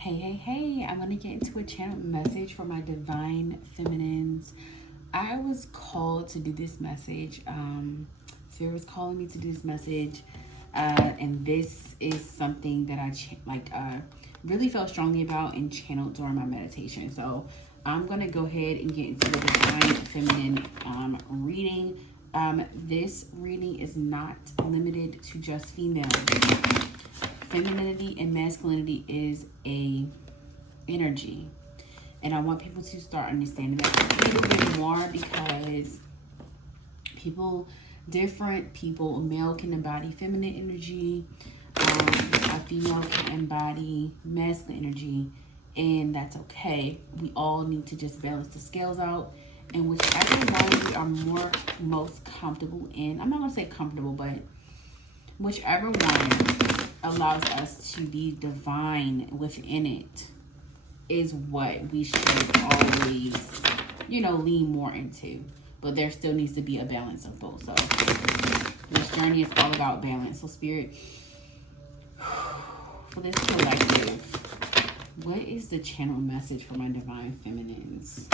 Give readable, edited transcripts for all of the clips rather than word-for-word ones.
Hey, I'm going to get into a channel message for my divine feminines. I was called to do this message. Spirit was calling me to do this message. And this is something that I really felt strongly about and channeled during my meditation. So I'm going to go ahead and get into the divine feminine reading. This reading is not limited to just females. Femininity and masculinity is a energy, and I want people to start understanding that a little bit more, because different people, a male can embody feminine energy, a female can embody masculine energy, and that's okay. We all need to just balance the scales out, and whichever one we are most comfortable in. I'm not gonna say comfortable, but whichever one allows us to be divine within it is what we should always, lean more into. But there still needs to be a balance of both. So this journey is all about balance. So Spirit, for this collective, what is the channel message for my divine feminines?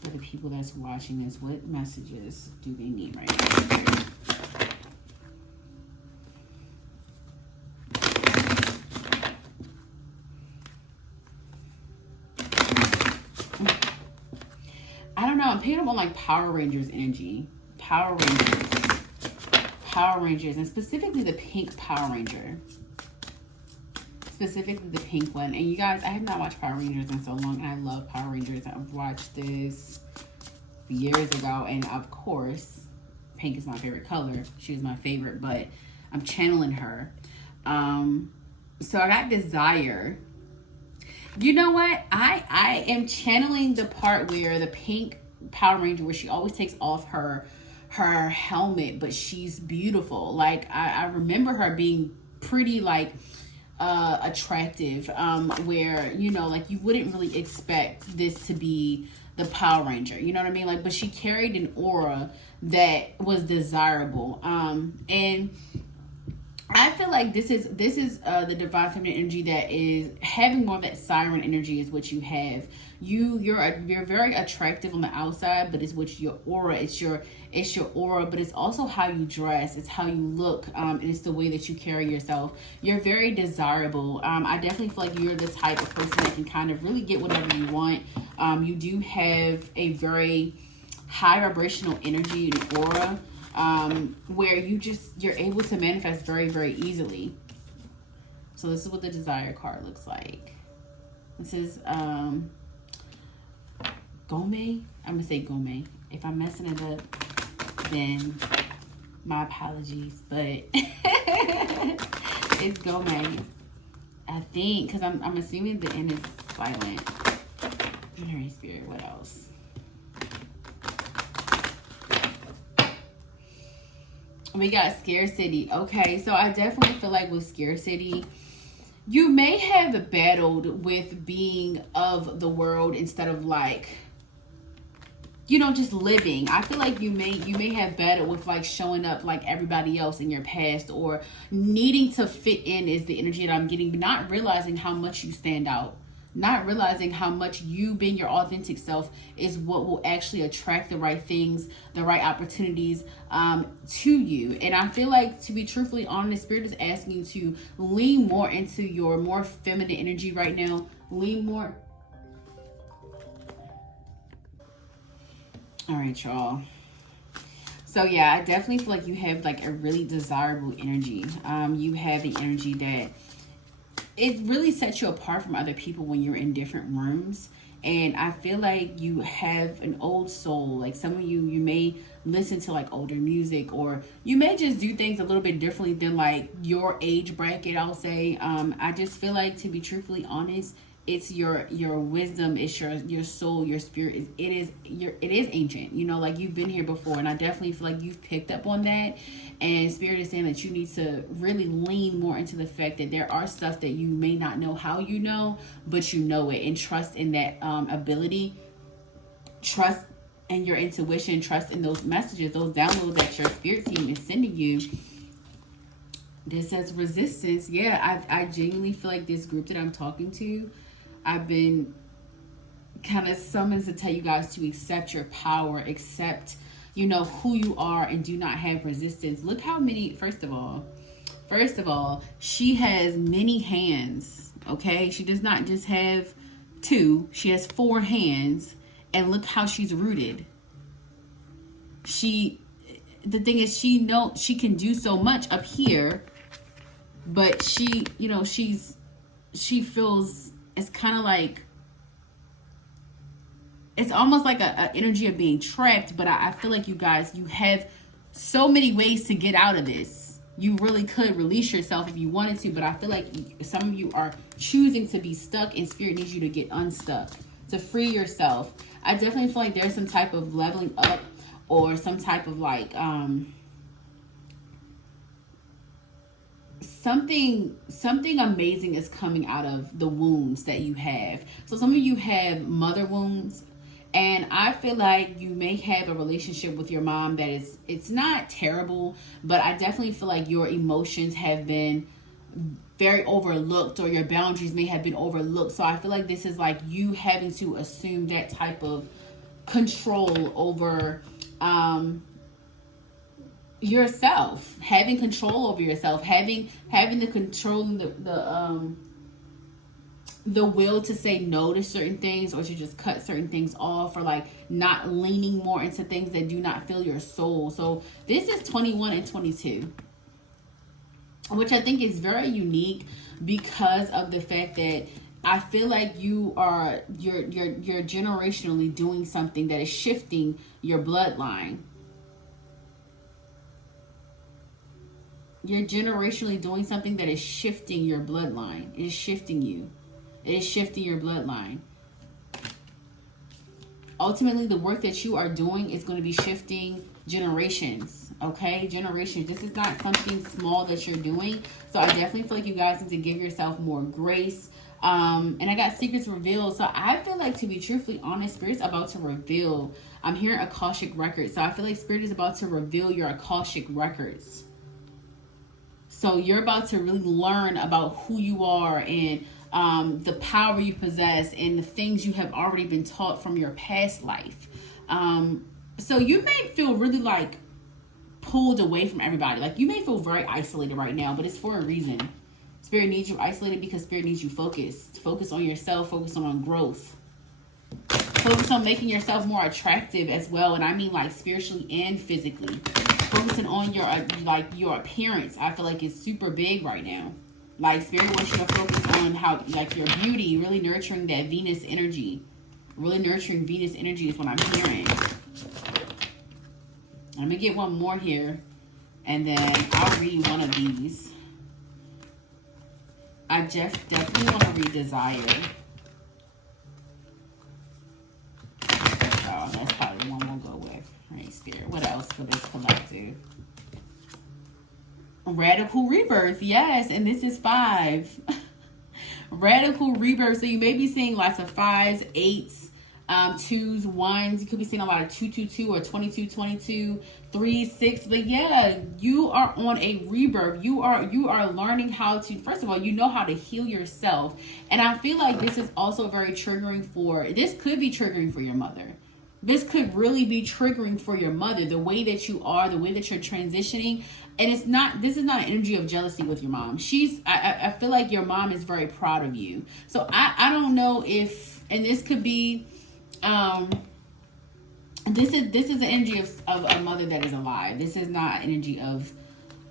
For the people that's watching this, what messages do they need right now? I don't know. I'm picking up on like Power Rangers energy. Power Rangers, and specifically the pink Power Ranger. Specifically the pink one. And you guys, I have not watched Power Rangers in so long, and I love Power Rangers. I've watched this years ago, and of course, pink is my favorite color. She's my favorite, but I'm channeling her. So I got desire. You know what? I am channeling the part where the pink Power Ranger, where she always takes off her helmet, but she's beautiful. Like I remember her being pretty attractive, where like you wouldn't really expect this to be the Power Ranger. You know what I mean? Like, but she carried an aura that was desirable. And I feel like this is the divine feminine energy that is having more of that siren energy is what you have. You're very attractive on the outside, but it's what your aura. It's your aura, but it's also how you dress. It's how you look, and it's the way that you carry yourself. You're very desirable. I definitely feel like you're the type of person that can kind of really get whatever you want. You do have a very high vibrational energy and aura. Where you're able to manifest very, very easily. So this is what the desire card looks like. This is Gome. I'm gonna say Gome. If I'm messing it up, then my apologies, but it's Gome. I think, because I'm assuming the N is silent. Holy Spirit, what else? We got scarcity. Okay, so I definitely feel like with scarcity, you may have battled with being of the world instead of just living. I feel like you may have battled with showing up like everybody else in your past, or needing to fit in is the energy that I'm getting, not realizing how much you stand out. Not realizing how much you being your authentic self is what will actually attract the right things, the right opportunities to you. And I feel like, to be truthfully honest, Spirit is asking you to lean more into your more feminine energy right now. Lean more. All right, y'all. So yeah, I definitely feel like you have a really desirable energy. You have the energy that it really sets you apart from other people when you're in different rooms. And I feel like you have an old soul. Like some of you may listen to older music, or you may just do things a little bit differently than your age bracket, I'll say. I just feel like, to be truthfully honest, it's your wisdom, it's your soul, your spirit. It is ancient. You've been here before, and I definitely feel like you've picked up on that. And Spirit is saying that you need to really lean more into the fact that there are stuff that you may not know how you know, but you know it, and trust in that ability. Trust in your intuition. Trust in those messages, those downloads that your spirit team is sending you. This says resistance. Yeah, I genuinely feel like this group that I'm talking to, I've been kind of summoned to tell you guys to accept your power, accept, you know, who you are, and do not have resistance. Look how many, first of all, she has many hands, okay? She does not just have two, she has 4 hands, and look how she's rooted. The thing is, she can do so much up here, but she, you know, she feels, it's kind of like, it's almost like a energy of being trapped. But I feel like you guys, you have so many ways to get out of this. You really could release yourself if you wanted to, but I feel like some of you are choosing to be stuck, and Spirit needs you to get unstuck, to free yourself. I definitely feel like there's some type of leveling up, or some type of like something amazing is coming out of the wounds that you have. So some of you have mother wounds, and I feel like you may have a relationship with your mom that it's not terrible, but I definitely feel like your emotions have been very overlooked, or your boundaries may have been overlooked. So I feel like this is like you having to assume that type of control over yourself, having control over yourself, having the control, the will to say no to certain things, or to just cut certain things off, or like not leaning more into things that do not fill your soul. So this is 21 and 22, which I think is very unique because of the fact that I feel like you're generationally doing something that is shifting your bloodline. You're generationally doing something that is shifting your bloodline. It is shifting you. It is shifting your bloodline. Ultimately, the work that you are doing is going to be shifting generations. Okay? Generations. This is not something small that you're doing. So I definitely feel like you guys need to give yourself more grace. And I got secrets revealed. So I feel like, to be truthfully honest, Spirit's about to reveal. I'm hearing Akashic records. So I feel like Spirit is about to reveal your Akashic records. So you're about to really learn about who you are, and the power you possess, and the things you have already been taught from your past life. So you may feel really like pulled away from everybody. Like you may feel very isolated right now, but it's for a reason. Spirit needs you isolated because Spirit needs you focused. Focus on yourself. Focus on growth. Focus on making yourself more attractive as well. And I mean like spiritually and physically. Focusing on your appearance, I feel like it's super big right now. Like Spirit wants you to focus on how, like, your beauty, really nurturing that Venus energy. Really nurturing Venus energy is what I'm hearing. Let me get one more here, and then I'll read one of these. I just definitely want to read Desire. Oh, that's probably the one we'll go with. Right, Spirit. What else for this collective? Radical rebirth. Yes, and this is 5. Radical rebirth. So you may be seeing lots of 5s, 8s, 2s, 1s. You could be seeing a lot of 222 or 2222, 3, 6. But yeah, you are on a rebirth. You are learning how to, first of all, you know how to heal yourself. And I feel like this is also very triggering this could be triggering for your mother. This could really be triggering for your mother, the way that you are, the way that you're transitioning. And this is not an energy of jealousy with your mom. I feel like your mom is very proud of you. So I don't know if, and this could be, this is the energy of a mother that is alive. This is not energy of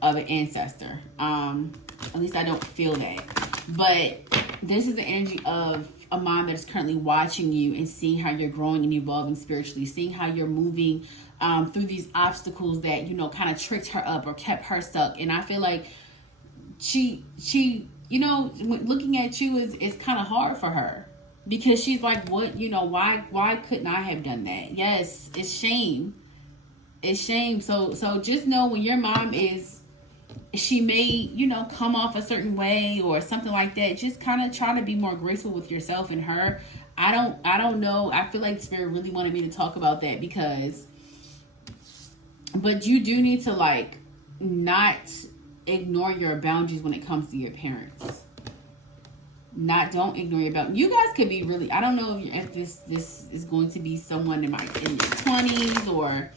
an ancestor. At least I don't feel that. But this is the energy of a mom that is currently watching you and seeing how you're growing and evolving spiritually, seeing how you're moving through these obstacles that, you know, kind of tricked her up or kept her stuck. And I feel like she you know, looking at you is kind of hard for her, because she's like, what, you know, why couldn't I have done that? Yes, it's shame. It's shame. So just know, when your mom she may, you know, come off a certain way or something like that, just kind of try to be more graceful with yourself and her. I don't know. I feel like Spirit really wanted me to talk about that, but you do need to, like, not ignore your boundaries when it comes to your parents. Don't ignore your boundaries. You guys could be really, I don't know if this is going to be someone in their 20s, or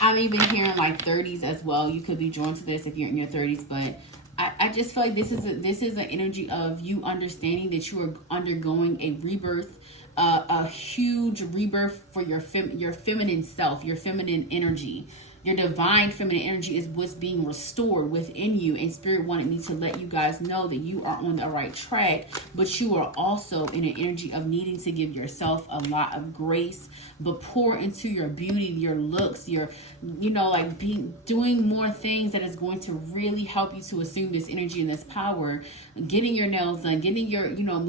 I'm even hearing like 30s as well. You could be drawn to this if you're in your 30s, but I just feel like this is an energy of you understanding that you are undergoing a rebirth, a huge rebirth for your feminine self, your feminine energy. Your divine feminine energy is what's being restored within you. And Spirit wanted me to let you guys know that you are on the right track, but you are also in an energy of needing to give yourself a lot of grace, but pour into your beauty, your looks, your, like doing more things that is going to really help you to assume this energy and this power. Getting your nails done, getting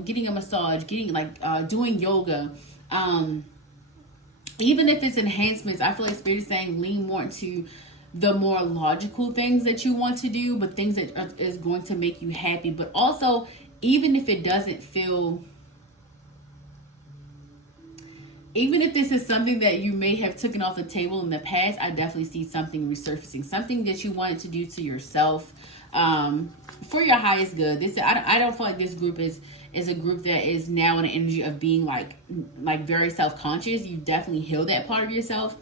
getting a massage, doing yoga. Even if it's enhancements, I feel like Spirit is saying lean more into the more logical things that you want to do, but things that is going to make you happy. But also, even if it doesn't feel, even if this is something that you may have taken off the table in the past, I definitely see something resurfacing, something that you wanted to do to yourself, for your highest good. I don't feel like this group is a group that is now in an energy of being like very self-conscious. You definitely heal that part of yourself.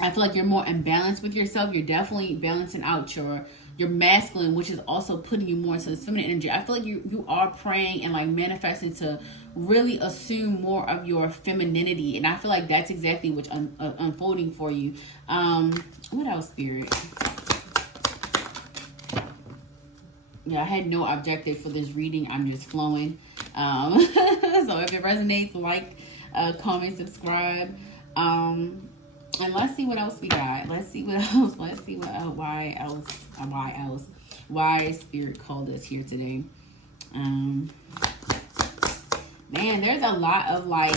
I feel like you're more in balance with yourself. You're definitely balancing out your masculine, which is also putting you more into this feminine energy. I feel like you are praying and like manifesting to really assume more of your femininity, and I feel like that's exactly what's unfolding for you. What else, Spirit? Yeah, I had no objective for this reading. I'm just flowing. So if it resonates, like, comment, subscribe. And let's see what else we got. Let's see what else. Why Spirit called us here today. Man, there's a lot of like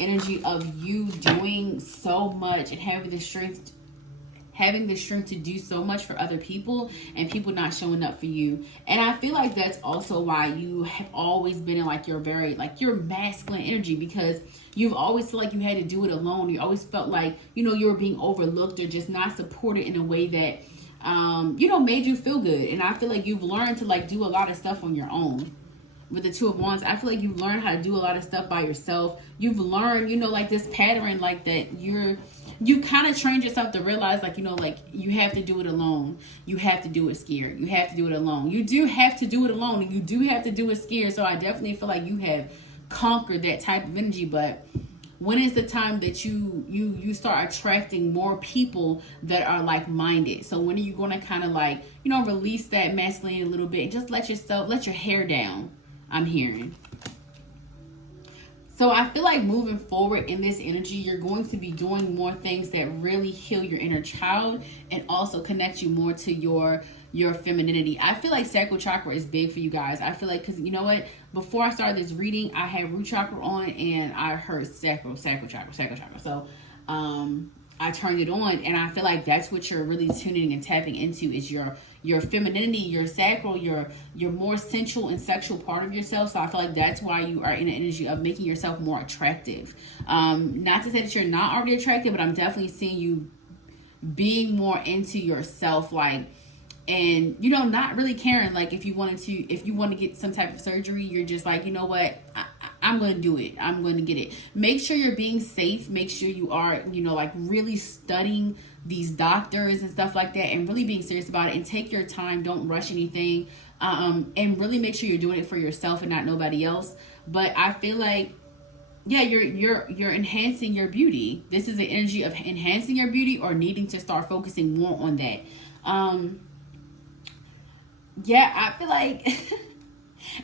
energy of you doing so much and having the strength to do so much for other people, and people not showing up for you. And I feel like that's also why you have always been in like your masculine energy, because you've always felt like you had to do it alone. You always felt like, you were being overlooked or just not supported in a way that, made you feel good. And I feel like you've learned to like do a lot of stuff on your own. With the Two of Wands, I feel like you've learned how to do a lot of stuff by yourself. You've learned, like this pattern, like that you kind of trained yourself to realize, like, you have to do it alone. You have to do it scared. You have to do it alone. You do have to do it alone, and you do have to do it scared. So I definitely feel like you have conquered that type of energy. But when is the time that you start attracting more people that are like-minded? So when are you going to kind of like, release that masculine a little bit and just let your hair down? I'm hearing. So I feel like moving forward in this energy, you're going to be doing more things that really heal your inner child and also connect you more to your femininity. I feel like sacral chakra is big for you guys. I feel like, because you know what? Before I started this reading, I had root chakra on and I heard sacral chakra. So I turned it on, and I feel like that's what you're really tuning and tapping into, is your femininity, your sacral, your more sensual and sexual part of yourself. So I feel like that's why you are in an energy of making yourself more attractive. Not to say that you're not already attractive, but I'm definitely seeing you being more into yourself, like, and not really caring, like, if you want to get some type of surgery, you're just like, you know what, I'm going to do it. I'm going to get it. Make sure you're being safe. Make sure you are, like really studying these doctors and stuff like that, and really being serious about it, and take your time. Don't rush anything. And really make sure you're doing it for yourself and not nobody else. But I feel like, yeah, you're enhancing your beauty. This is an energy of enhancing your beauty or needing to start focusing more on that. Yeah, I feel like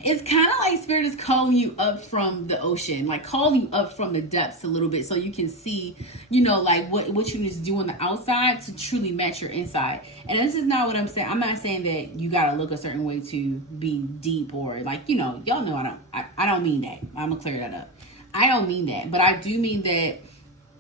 it's kind of like Spirit is calling you up from the ocean, like calling you up from the depths a little bit, so you can see, like what you need to do on the outside to truly match your inside. And this is not what I'm saying. I'm not saying that you gotta look a certain way to be deep, or like, y'all know I don't mean that. I'm gonna clear that up. I don't mean that, but I do mean that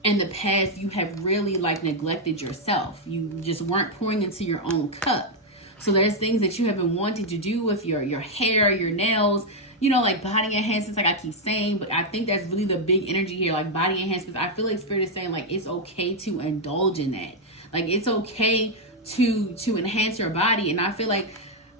in the past you have really like neglected yourself. You just weren't pouring into your own cup. So there's things that you have been wanting to do with your hair, your nails, like body enhancements, like I keep saying. But I think that's really the big energy here, like body enhancements. I feel like Spirit is saying, like, it's okay to indulge in that. Like, it's okay to enhance your body. And I feel like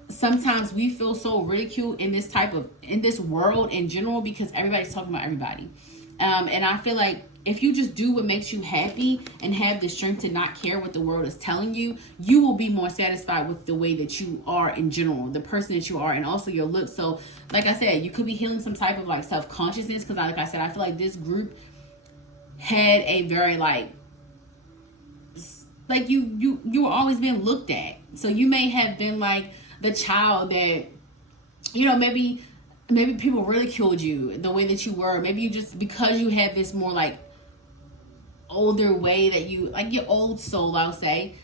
sometimes we feel so ridiculed in this world in general because everybody's talking about everybody. And I feel like if you just do what makes you happy and have the strength to not care what the world is telling you, you will be more satisfied with the way that you are in general, the person that you are, and also your looks. So like I said, you could be healing some type of like self-consciousness, because like I said, I feel like this group had a very like you were always being looked at. So you may have been like the child that, you know, maybe people ridiculed you the way that you were. Maybe you just, because you had this more like older way that you, like your old soul, I'll say,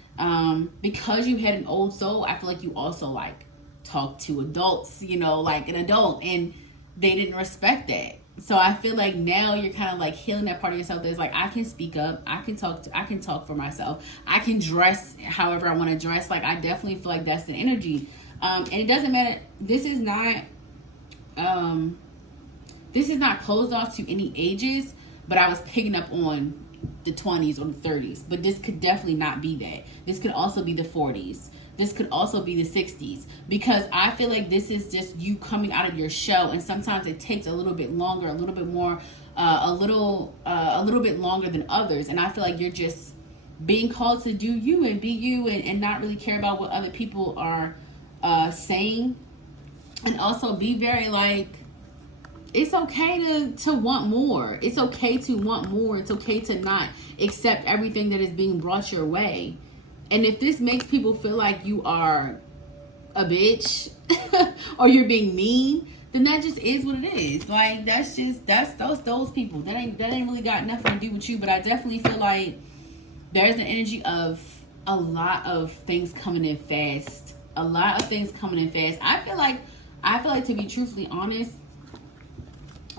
because you had an old soul, I feel like you also like talk to adults, you know, like an adult, and they didn't respect that. So I feel like now you're kind of like healing that part of yourself that's like, I can speak up, I can talk for myself, I can dress however I want to dress. Like I definitely feel like that's the energy. And it doesn't matter, this is not closed off to any ages, but I was picking up on the 20s or the 30s, but this could definitely not be that. This could also be the 40s. This could also be the 60s, because I feel like this is just you coming out of your shell, and sometimes it takes a little bit longer, a little bit more, a little bit longer than others. And I feel like you're just being called to do you and be you, and not really care about what other people are saying, and also be very like, it's okay to want more. It's okay to want more. It's okay to not accept everything that is being brought your way. And if this makes people feel like you are a bitch or you're being mean, then that just is what it is. Like that's those people. That ain't really got nothing to do with you. But I definitely feel like there's an energy of a lot of things coming in fast. A lot of things coming in fast. I feel like to be truthfully honest,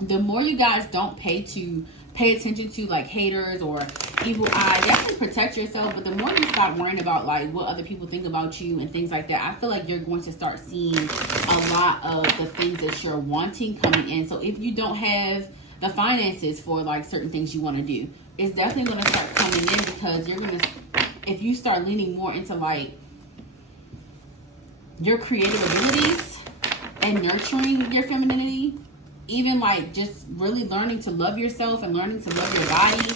the more you guys don't pay attention to like haters or evil eye, definitely protect yourself. But the more you stop worrying about like what other people think about you and things like that, I feel like you're going to start seeing a lot of the things that you're wanting coming in. So if you don't have the finances for like certain things you want to do, it's definitely going to start coming in, because if you start leaning more into like your creative abilities and nurturing your femininity, even like just really learning to love yourself and learning to love your body,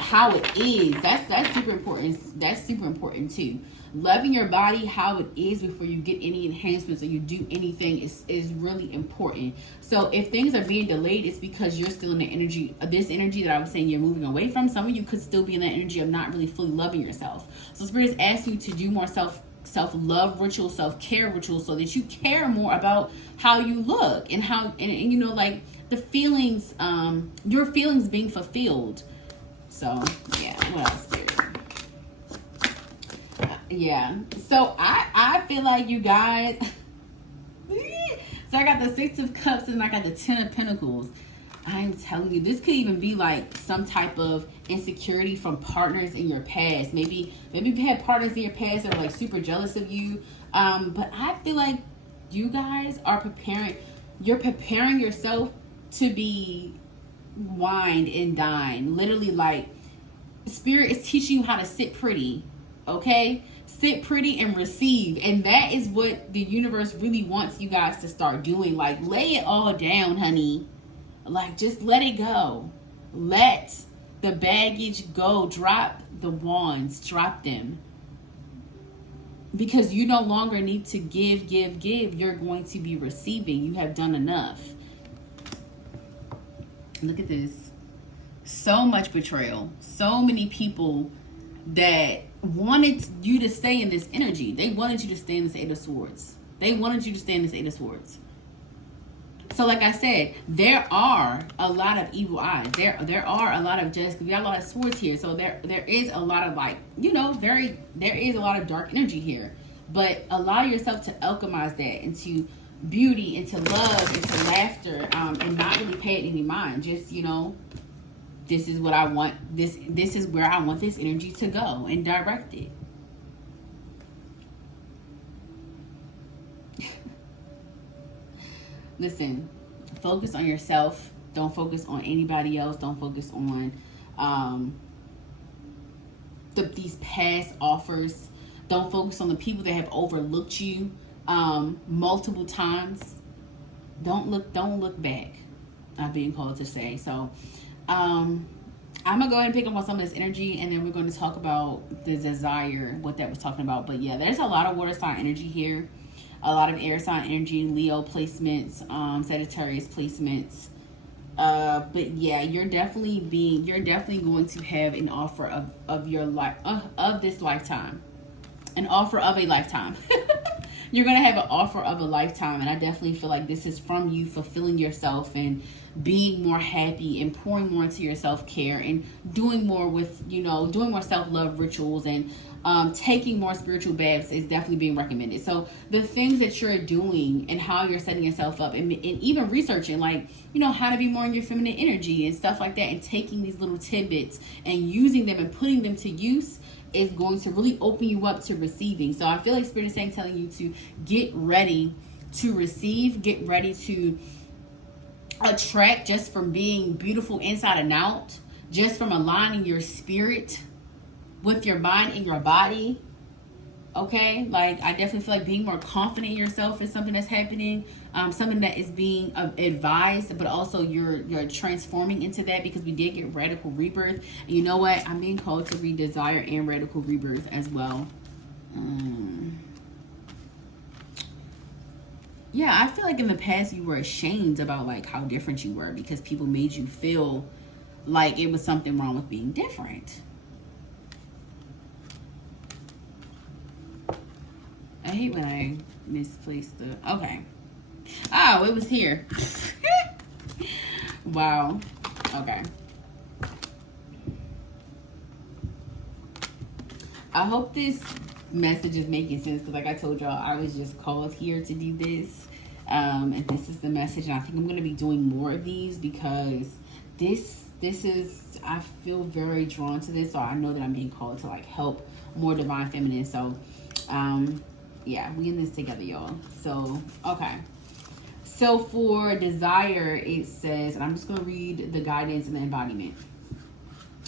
how it is. That's super important. That's super important too. Loving your body how it is before you get any enhancements or you do anything is really important. So if things are being delayed, it's because you're still in the energy, this energy that I was saying you're moving away from. Some of you could still be in that energy of not really fully loving yourself. So Spirit asks you to do more self-love rituals, self-care rituals, so that you care more about how you look and how, and you know, like the feelings, your feelings being fulfilled. So yeah, what else, Spirit? Yeah, so I feel like you guys, so I got the 6 of Cups and I got the 10 of Pentacles. I'm telling you, this could even be like some type of insecurity from partners in your past. Maybe you've had partners in your past that are like super jealous of you. But I feel like you guys are preparing yourself to be wined and dined. Literally, like Spirit is teaching you how to sit pretty, okay? Sit pretty and receive. And that is what the universe really wants you guys to start doing. Like, lay it all down, honey. Like, just let it go. Let the baggage go. Drop the wands. Drop them. Because you no longer need to give. You're going to be receiving. You have done enough. Look at this. So much betrayal. So many people that wanted you to stay in this energy. They wanted you to stay in this 8 of Swords. They wanted you to stay in this 8 of Swords. So like I said, there are a lot of evil eyes. There are a lot of we got a lot of swords here. So there is a lot of like, you know, there is a lot of dark energy here. But allow yourself to alchemize that into beauty, into love, into laughter, and not really pay it any mind. Just, you know, this is what I want. This is where I want this energy to go, and direct it. Listen, focus on yourself. Don't focus on anybody else. Don't focus on these past offers. Don't focus on the people that have overlooked you multiple times. Don't look back. I'm being called to say. So I'm gonna go ahead and pick up on some of this energy, and then we're going to talk about the desire, what that was talking about. But yeah, there's a lot of water sign energy here, a lot of air sign energy, Leo placements, Sagittarius placements. But yeah, you're definitely going to have an offer of your life, of this lifetime, an offer of a lifetime. You're going to have an offer of a lifetime. And I definitely feel like this is from you fulfilling yourself and being more happy and pouring more into your self-care and doing more with, doing more self-love rituals and taking more spiritual baths is definitely being recommended. So the things that you're doing and how you're setting yourself up and even researching, like, how to be more in your feminine energy and stuff like that, and taking these little tidbits and using them and putting them to use is going to really open you up to receiving. So I feel like Spirit is telling you to get ready to receive, get ready to attract, just from being beautiful inside and out, just from aligning your spirit with your mind and your body. Okay, like I definitely feel like being more confident in yourself is something that's happening, something that is being advised, but also you're transforming into that, because we did get radical rebirth. And you know what? I'm being called to read desire and radical rebirth as well. Yeah, I feel like in the past you were ashamed about like how different you were, because people made you feel like it was something wrong with being different. I hate when I misplace the... Okay. Oh, it was here. Wow. Okay. I hope this message is making sense, because like I told y'all, I was just called here to do this. And this is the message. And I think I'm going to be doing more of these, because this is... I feel very drawn to this. So I know that I'm being called to like help more divine feminine. So, yeah, we in this together, y'all. So, okay. So for desire, it says, and I'm just going to read the guidance and the embodiment.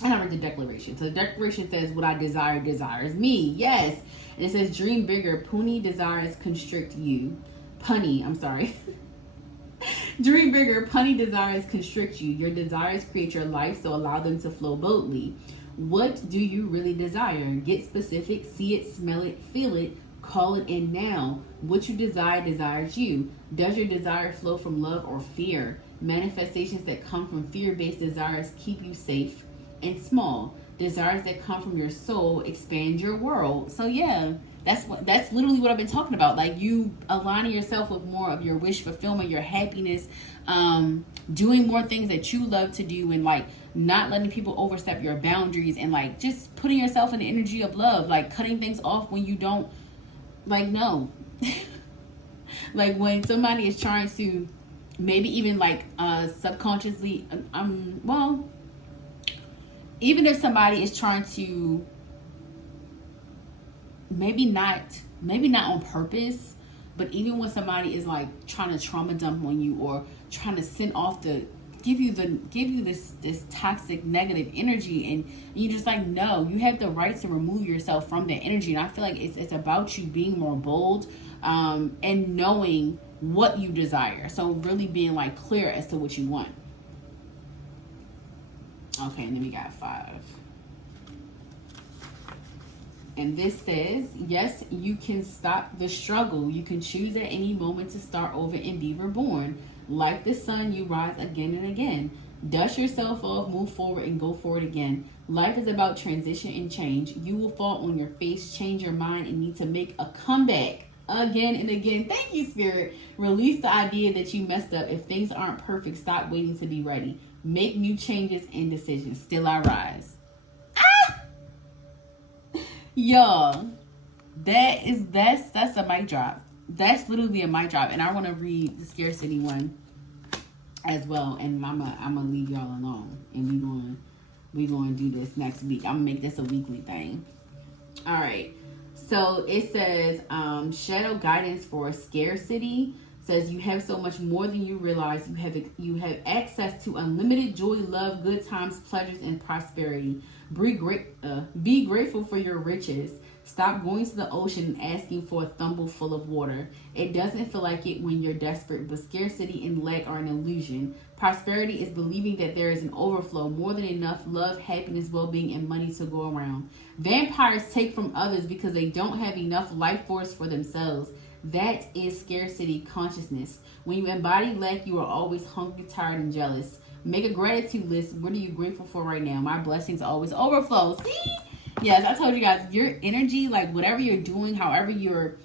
And I read the declaration. So the declaration says, what I desire desires me. Yes. And it says, dream bigger. Punny desires constrict you. I'm sorry. Dream bigger. Punny desires constrict you. Your desires create your life, so allow them to flow boldly. What do you really desire? Get specific. See it, smell it, feel it. Call it in now. What you desire desires you. Does your desire flow from love or fear? Manifestations that come from fear-based desires keep you safe and small. Desires that come from your soul expand your world. So yeah, that's literally what I've been talking about. Like you aligning yourself with more of your wish fulfillment, your happiness, doing more things that you love to do, and like not letting people overstep your boundaries, and like just putting yourself in the energy of love, like cutting things off when you don't. Like, no. Like when somebody is trying to maybe even like subconsciously, well, even if somebody is trying to maybe not on purpose, but even when somebody is like trying to trauma dump on you, or trying to send off give you this toxic negative energy, and you just like, no, you have the right to remove yourself from that energy. And I feel like it's about you being more bold, and knowing what you desire. So really being like clear as to what you want. Okay, and then we got 5. And this says, yes, you can stop the struggle. You can choose at any moment to start over and be reborn. Like the sun, you rise again and again. Dust yourself off, move forward, and go forward again. Life is about transition and change. You will fall on your face, change your mind, and need to make a comeback again and again. Thank you, Spirit. Release the idea that you messed up. If things aren't perfect, stop waiting to be ready. Make new changes and decisions. Still I rise. Y'all, that's a mic drop. That's literally a mic drop. And I want to read the scarcity one as well. And I'm gonna leave y'all alone. And we going to do this next week. I'm gonna make this a weekly thing. All right. So it says, shadow guidance for scarcity. Says you have so much more than you realize. You have access to unlimited joy, love, good times, pleasures, and prosperity. Be grateful for your riches. Stop going to the ocean and asking for a thimble full of water. It doesn't feel like it when you're desperate, but scarcity and lack are an illusion. Prosperity is believing that there is an overflow, more than enough love, happiness, well-being, and money to go around. Vampires take from others because they don't have enough life force for themselves. That is scarcity consciousness. When you embody lack, you are always hungry, tired, and jealous. Make a gratitude list. What are you grateful for right now? My blessings always overflow. See? Yes, I told you guys, your energy, like whatever you're doing, however you're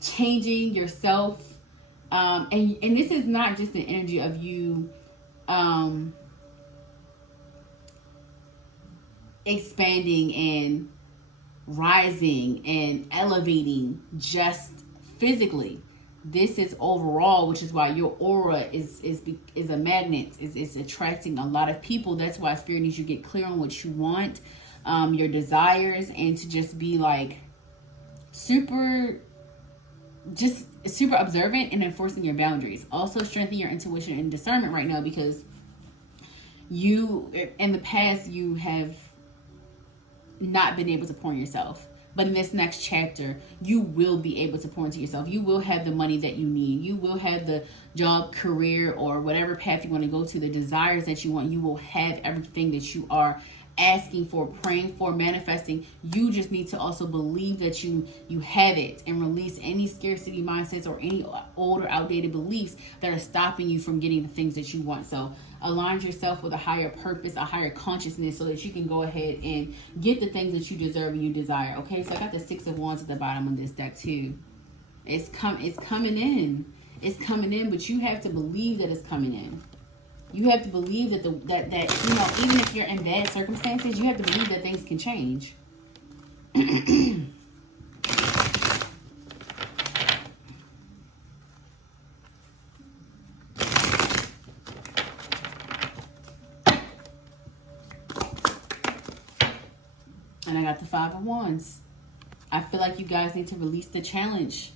changing yourself, and this is not just the energy of you expanding and rising and elevating just physically. This is overall, which is why your aura is a magnet, is attracting a lot of people. That's why Spirit needs you to get clear on what you want, your desires, and to just be like super observant and enforcing your boundaries. Also strengthen your intuition and discernment right now, because you, in the past, you have not been able to pour on yourself. But in this next chapter, you will be able to pour into yourself. You will have the money that you need. You will have the job, career, or whatever path you want to go to, the desires that you want. You will have everything that you are asking for, praying for, manifesting. You just need to also believe that you have it, and release any scarcity mindsets or any old or outdated beliefs that are stopping you from getting the things that you want. So align yourself with a higher purpose, a higher consciousness, so that you can go ahead and get the things that you deserve and you desire. Okay, so I got the Six of Wands at the bottom of this deck too. It's coming in. It's coming in, but you have to believe that it's coming in. You have to believe that that you know, even if you're in bad circumstances, you have to believe that things can change. And I got the Five of Wands. I feel like you guys need to release the challenge.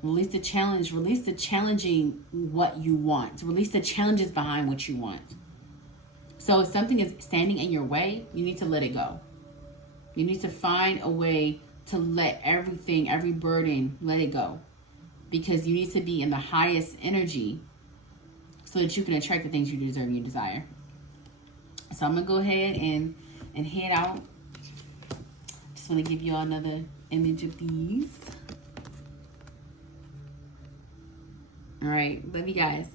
Release the challenge. Release the challenging what you want. Release the challenges behind what you want. So if something is standing in your way, you need to let it go. You need to find a way to let everything, every burden, let it go. Because you need to be in the highest energy so that you can attract the things you deserve and you desire. So I'm going to go ahead and head out. Just want to give you all another image of these. All right. Love you guys.